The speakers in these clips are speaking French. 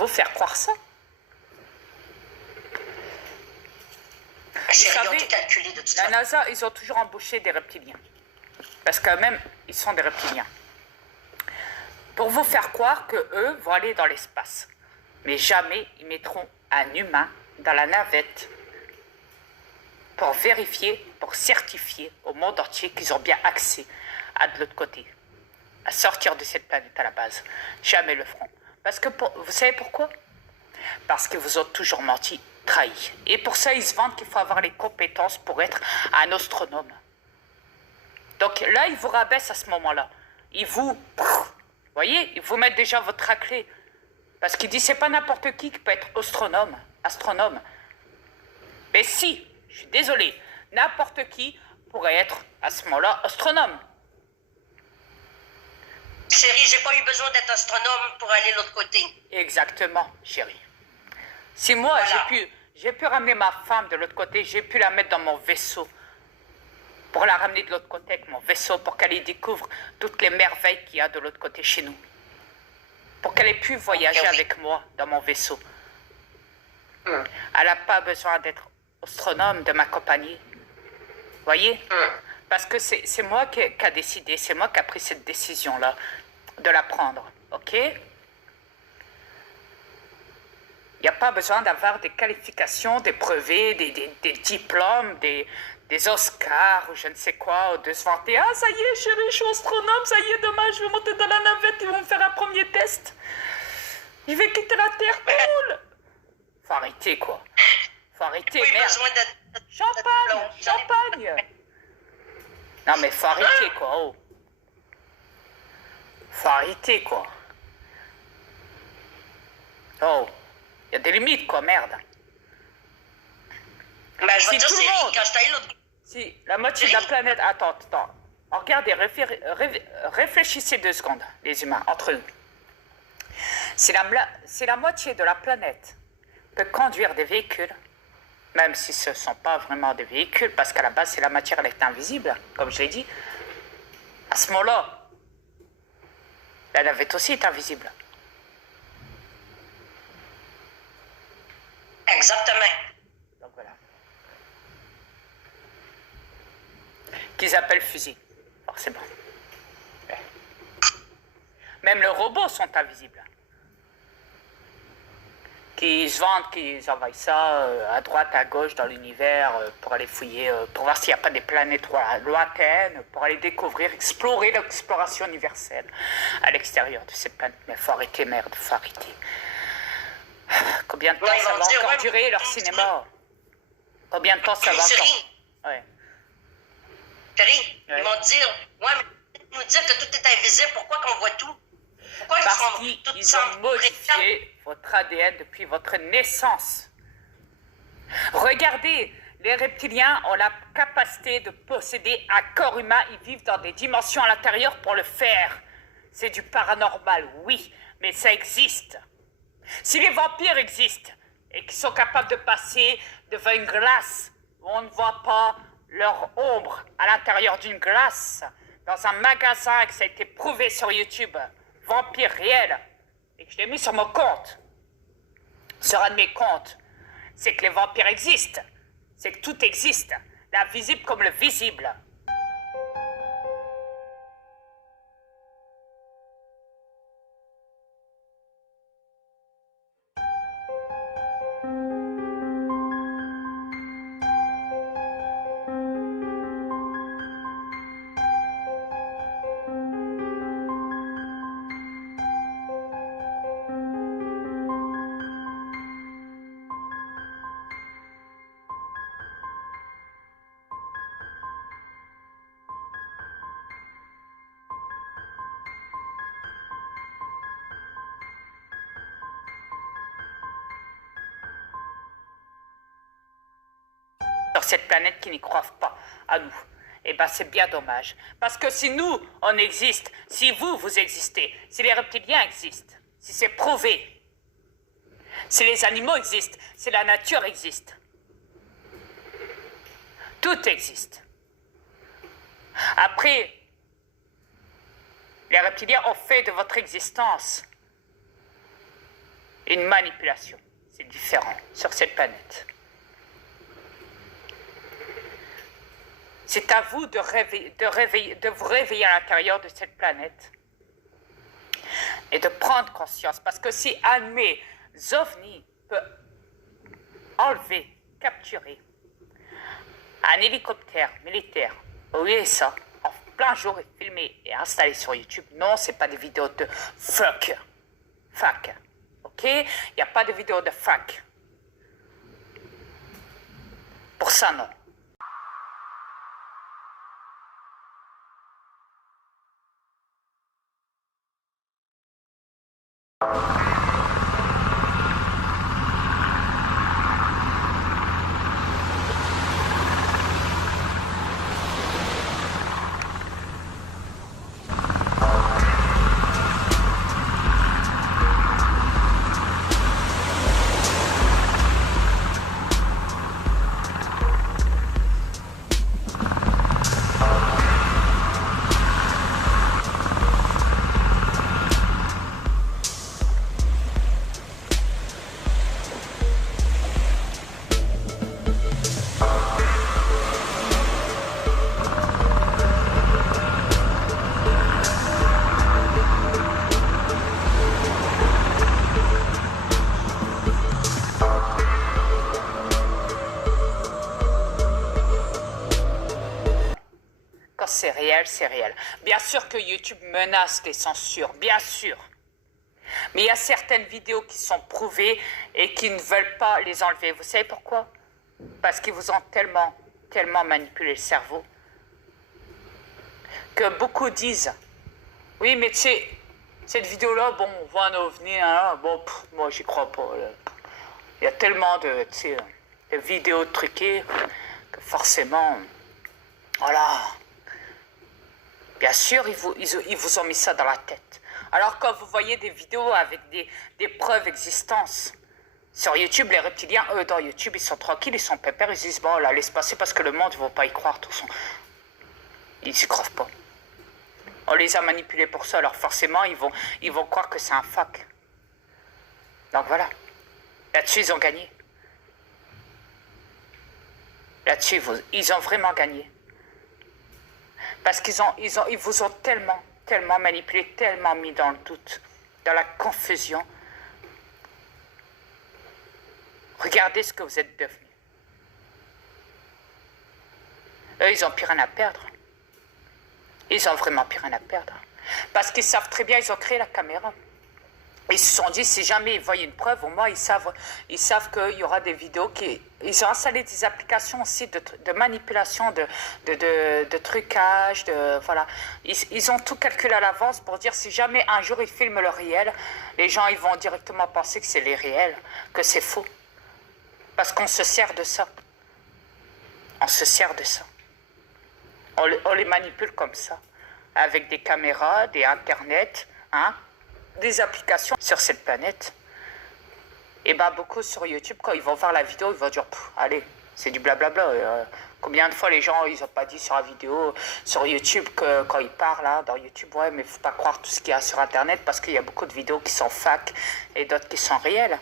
vous faire croire ça. Vous Chérie, ils ont savez, tout calculé de toute la façon. NASA, ils ont toujours embauché des reptiliens. Parce que même, ils sont des reptiliens. Pour vous faire croire qu'eux vont aller dans l'espace. Mais jamais ils mettront un humain dans la navette pour vérifier, pour certifier au monde entier qu'ils ont bien accès à de l'autre côté. À sortir de cette planète à la base. Jamais le feront. Parce que, vous savez pourquoi? Parce qu'ils vous ont toujours menti, trahi. Et pour ça, ils se vantent qu'il faut avoir les compétences pour être un astronome. Donc là, ils vous rabaissent à ce moment-là. Ils vous... voyez, ils vous mettent déjà votre raclée. Parce qu'ils disent, c'est pas n'importe qui peut être astronome. Mais si, je suis désolé, n'importe qui pourrait être, à ce moment-là, astronome. Chérie, j'ai pas eu besoin d'être astronome pour aller de l'autre côté. Exactement, chérie. Si moi, Voilà. j'ai pu ramener ma femme de l'autre côté, j'ai pu la mettre dans mon vaisseau, pour la ramener de l'autre côté avec mon vaisseau, pour qu'elle y découvre toutes les merveilles qu'il y a de l'autre côté chez nous. Pour qu'elle ait pu voyager avec moi dans mon vaisseau. Elle n'a pas besoin d'être astronome, de m'accompagner. Voyez? Parce que c'est moi qui a décidé, c'est moi qui a pris cette décision-là, de la prendre. Ok? Il n'y a pas besoin d'avoir des qualifications, des brevets, des diplômes, des Oscars ou je ne sais quoi, ou de se vanter. Ah, ça y est, chérie, je suis astronome, ça y est, demain, je vais monter dans la navette, ils vont me faire un premier test. Je vais quitter la Terre, cool. Faut arrêter, quoi. Faut arrêter, J'ai pas eu merde. besoin d'être... Champagne. Non, mais faut arrêter, quoi, oh. Faut arrêter, quoi. Oh. Il y a des limites, quoi, merde. Ben, je vais Si te dire, tout le chérie, monde- quand je t'ai l'autre... Si la moitié de la planète... Attends. Regardez, réfléchissez 2 secondes, les humains, entre nous. Si la moitié de la planète peut conduire des véhicules, même si ce ne sont pas vraiment des véhicules, parce qu'à la base, c'est la matière, elle est invisible, comme je l'ai dit, à ce moment-là, la navette aussi est invisible. Exactement. Donc voilà. Qu'ils appellent fusil, forcément. Ouais. Même les robots sont invisibles. Qui se vendent, qui envoient ça à droite, à gauche dans l'univers pour aller fouiller, pour voir s'il n'y a pas des planètes lointaines, pour aller découvrir, explorer l'exploration universelle à l'extérieur de cette planète. Mais faut arrêter, merde, faut arrêter. Combien de temps Ouais, ils ça vont va dire, encore ouais, durer leur cinéma? Combien de temps ça va encore? Chérie, Ouais. chérie, Ouais. ils vont dire, ouais, mais nous dire que tout est invisible, pourquoi qu'on voit tout? Pourquoi ils Parce sont qu'ils toutes ont sans modifié votre ADN depuis votre naissance. Regardez, les reptiliens ont la capacité de posséder un corps humain. Ils vivent dans des dimensions à l'intérieur pour le faire. C'est du paranormal, oui, mais ça existe. Si les vampires existent et qu'ils sont capables de passer devant une glace où on ne voit pas leur ombre à l'intérieur d'une glace, dans un magasin et que ça a été prouvé sur YouTube, vampire réel, et que je l'ai mis sur mon compte, sur un de mes comptes, c'est que les vampires existent, c'est que tout existe, l'invisible comme le visible. Sur cette planète qui n'y croient pas à nous. Eh bien, c'est bien dommage. Parce que si nous, on existe, si vous, vous existez, si les reptiliens existent, si c'est prouvé, si les animaux existent, si la nature existe, tout existe. Après, les reptiliens ont fait de votre existence une manipulation. C'est différent sur cette planète. C'est à vous de vous réveiller à l'intérieur de cette planète et de prendre conscience. Parce que si un de mes ovnis peut enlever, capturer un hélicoptère militaire au USA en plein jour et filmé et installé sur YouTube, non, c'est pas des vidéos de fuck. Ok? Il n'y a pas de vidéos de fuck. Pour ça, non. C'est réel, c'est réel. Bien sûr que YouTube menace des censures, bien sûr. Mais il y a certaines vidéos qui sont prouvées et qui ne veulent pas les enlever. Vous savez pourquoi? Parce qu'ils vous ont tellement manipulé le cerveau que beaucoup disent « Oui, mais tu sais, cette vidéo-là, bon, on voit un ovni, hein, bon, moi j'y crois pas. Là. Il y a tellement de vidéos truquées que forcément, voilà. » Bien sûr, ils vous ont mis ça dans la tête. Alors quand vous voyez des vidéos avec des preuves d'existence sur YouTube, les reptiliens, eux, dans YouTube, ils sont tranquilles, ils sont pépères, ils se disent, bon, là, laisse passer parce que le monde ne va pas y croire, tout ça. Ils n'y croient pas. On les a manipulés pour ça, alors forcément, ils vont croire que c'est un fuck. Donc voilà. Là-dessus, ils ont gagné. Là-dessus, ils ont vraiment gagné. Parce qu'ils vous ont tellement manipulé, tellement mis dans le doute, dans la confusion. Regardez ce que vous êtes devenus. Eux, ils n'ont plus rien à perdre. Ils n'ont vraiment plus rien à perdre. Parce qu'ils savent très bien, ils ont créé la caméra. Ils se sont dit, si jamais ils voient une preuve, au moins ils savent qu'il y aura des vidéos qui... Ils ont installé des applications aussi de manipulation, de trucage, voilà. Ils ont tout calculé à l'avance pour dire, si jamais un jour ils filment le réel, les gens ils vont directement penser que c'est les réels, que c'est faux. Parce qu'on se sert de ça. On se sert de ça. On les manipule comme ça. Avec des caméras, des internets, hein, des applications sur cette planète. Et bien beaucoup sur YouTube, quand ils vont voir la vidéo, ils vont dire, allez, c'est du blablabla. Combien de fois les gens, ils n'ont pas dit sur la vidéo, sur YouTube, que quand ils parlent, là, dans YouTube, ouais, mais il ne faut pas croire tout ce qu'il y a sur Internet, parce qu'il y a beaucoup de vidéos qui sont fake et d'autres qui sont réelles.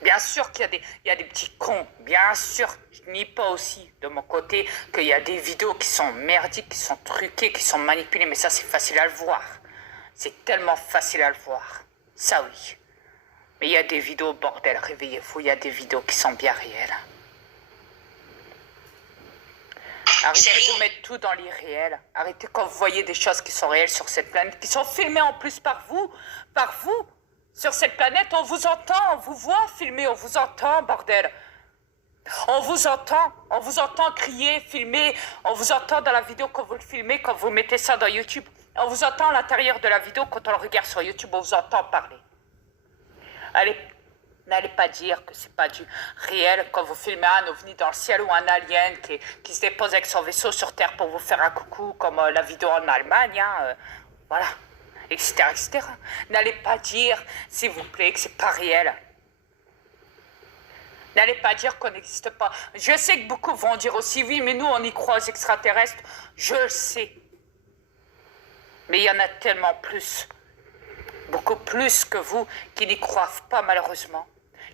Bien sûr qu'il y a des petits cons, bien sûr, je nie pas aussi de mon côté qu'il y a des vidéos qui sont merdiques, qui sont truquées, qui sont manipulées, mais ça c'est facile à le voir. C'est tellement facile à le voir, ça oui. Mais il y a des vidéos, bordel, réveillez-vous, il y a des vidéos qui sont bien réelles. Arrêtez de mettre tout dans l'irréel. Arrêtez quand vous voyez des choses qui sont réelles sur cette planète, qui sont filmées en plus par vous. Sur cette planète, on vous entend, on vous voit filmer, on vous entend, bordel. On vous entend crier, filmer, on vous entend dans la vidéo quand vous le filmez, quand vous mettez ça dans YouTube. On vous entend à l'intérieur de la vidéo, quand on le regarde sur YouTube, on vous entend parler. N'allez pas dire que c'est pas du réel quand vous filmez un ovni dans le ciel ou un alien qui se dépose avec son vaisseau sur Terre pour vous faire un coucou, comme la vidéo en Allemagne, hein, voilà. Etc., etc. N'allez pas dire, s'il vous plaît, que c'est pas réel. N'allez pas dire qu'on n'existe pas. Je sais que beaucoup vont dire aussi, oui, mais nous, on y croit aux extraterrestres. Je le sais. Mais il y en a tellement plus beaucoup plus que vous, qui n'y croient pas malheureusement,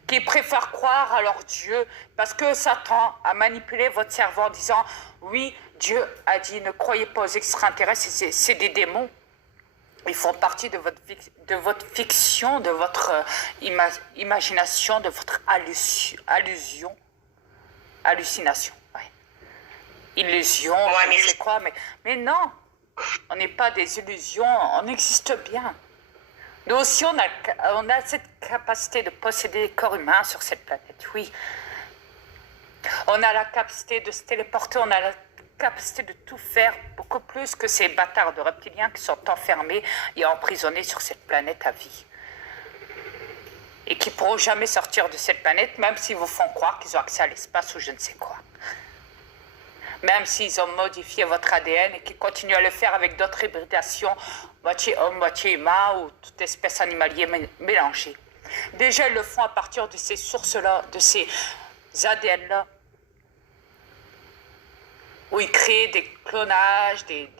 qui préfèrent croire à leur Dieu, parce que Satan a manipulé votre cerveau en disant « Oui, Dieu a dit, ne croyez pas aux extraterrestres, c'est des démons. Ils font partie de votre fiction, de votre imagination, de votre hallucination. Ouais. Illusion, Ouais, je sais quoi, mais non, on n'est pas des illusions, on existe bien. Nous aussi, on a cette capacité de posséder des corps humains sur cette planète, oui. On a la capacité de se téléporter, on a la capacité de tout faire, beaucoup plus que ces bâtards de reptiliens qui sont enfermés et emprisonnés sur cette planète à vie. Et qui ne pourront jamais sortir de cette planète, même s'ils vous font croire qu'ils ont accès à l'espace ou je ne sais quoi. Même s'ils ont modifié votre ADN et qu'ils continuent à le faire avec d'autres hybridations, moitié homme, moitié humain ou toute espèce animalière mélangée. Déjà, ils le font à partir de ces sources-là, de ces ADN-là, où ils créent des clonages, des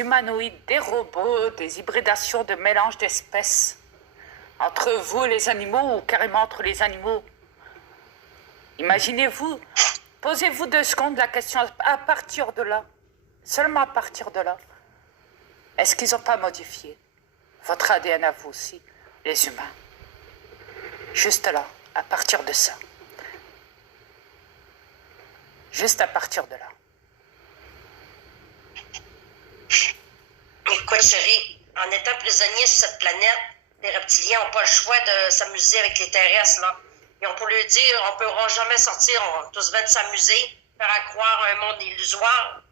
humanoïdes, des robots, des hybridations de mélange d'espèces entre vous et les animaux ou carrément entre les animaux. Imaginez-vous. Posez-vous 2 secondes la question, à partir de là, seulement à partir de là, est-ce qu'ils n'ont pas modifié votre ADN à vous aussi, les humains? Juste là, à partir de ça. Juste à partir de là. Écoute, chérie, en étant prisonnier sur cette planète, les reptiliens n'ont pas le choix de s'amuser avec les terrestres, là. Et on peut leur dire, on ne pourra jamais sortir, on va tous bien de s'amuser, faire à croire un monde illusoire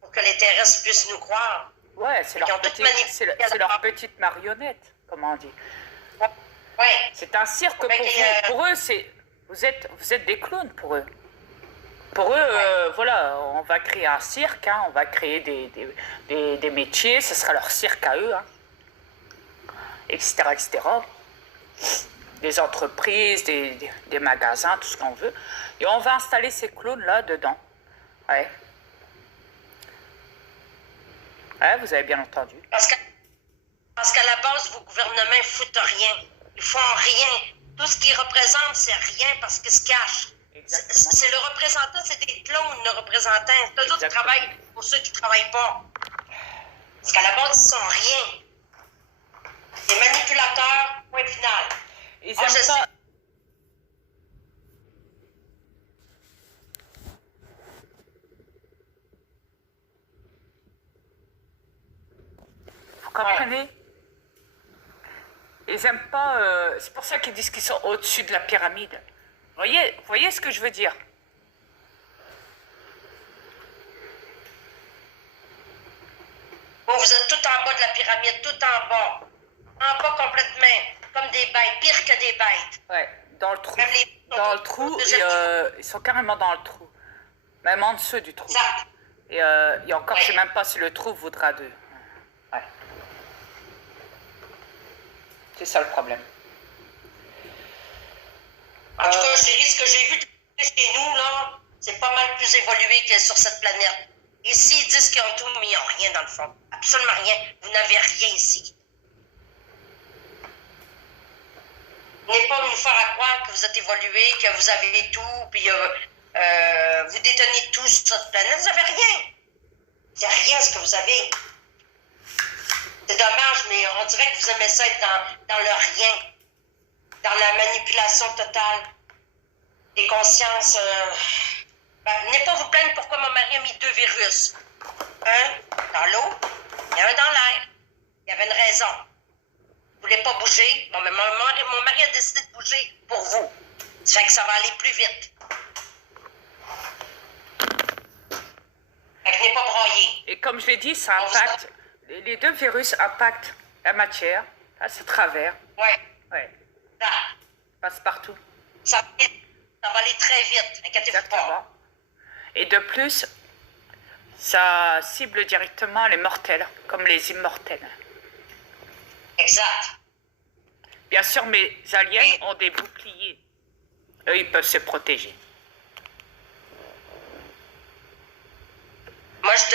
pour que les terrestres puissent nous croire. Ouais, c'est leur petite marionnette, comme on dit. Ouais. C'est un cirque pour vous. Pour eux, vous êtes des clowns pour eux. Pour eux, voilà, on va créer un cirque, hein, on va créer des métiers, ce sera leur cirque à eux, hein, etc., etc. Des entreprises, des magasins, tout ce qu'on veut. Et on va installer ces clowns-là dedans. Ouais. Ouais, vous avez bien entendu. Parce qu'à la base, vos gouvernements ne foutent rien. Ils font rien. Tout ce qu'ils représentent, c'est rien parce qu'ils se cachent. C'est le représentant, c'est des clones, le représentant. C'est eux autres qui travaillent pour ceux qui ne travaillent pas. Parce qu'à la base, ils sont rien. Des manipulateurs, point final. Ils aiment pas... Vous comprenez? Ils aiment pas... c'est pour ça qu'ils disent qu'ils sont au-dessus de la pyramide. Vous voyez ce que je veux dire? Vous êtes tout en bas de la pyramide, tout en bas. En bas complètement. Comme des bêtes, pire que des bêtes. Ouais, dans le trou. Dans le trou, ils sont carrément dans le trou. Même en dessous du trou. Exact. Et encore, je ne sais même pas si le trou voudra d'eux. Ouais. C'est ça le problème. En tout cas, chérie, ce que j'ai vu chez nous, là, c'est pas mal plus évolué que sur cette planète. Ici, ils disent qu'ils ont tout, mais ils n'ont rien dans le fond. Absolument rien. Vous n'avez rien ici. Venez pas nous faire croire que vous êtes évolué, que vous avez tout, puis vous détenez tout sur cette planète. Vous n'avez rien. C'est rien ce que vous avez. C'est dommage, mais on dirait que vous aimez ça être dans le rien, dans la manipulation totale des consciences. Venez pas vous plaindre pourquoi mon mari a mis 2 virus. Un dans l'eau et un dans l'air. Il y avait une raison. Vous ne voulez pas bouger. Bon, mais mon mari a décidé de bouger pour vous. Ça fait que ça va aller plus vite. Fait que venez pas broyer. Et comme je l'ai dit, ça impacte... Les 2 virus impactent la matière, passe à travers. Ouais. Ouais. Ça. Passe partout. Ça va aller très vite. Inquiétez-vous pas. Et de plus, ça cible directement les mortels, comme les immortels. Exact. Bien sûr, mes aliens ont des boucliers. Eux, ils peuvent se protéger. Moi, je te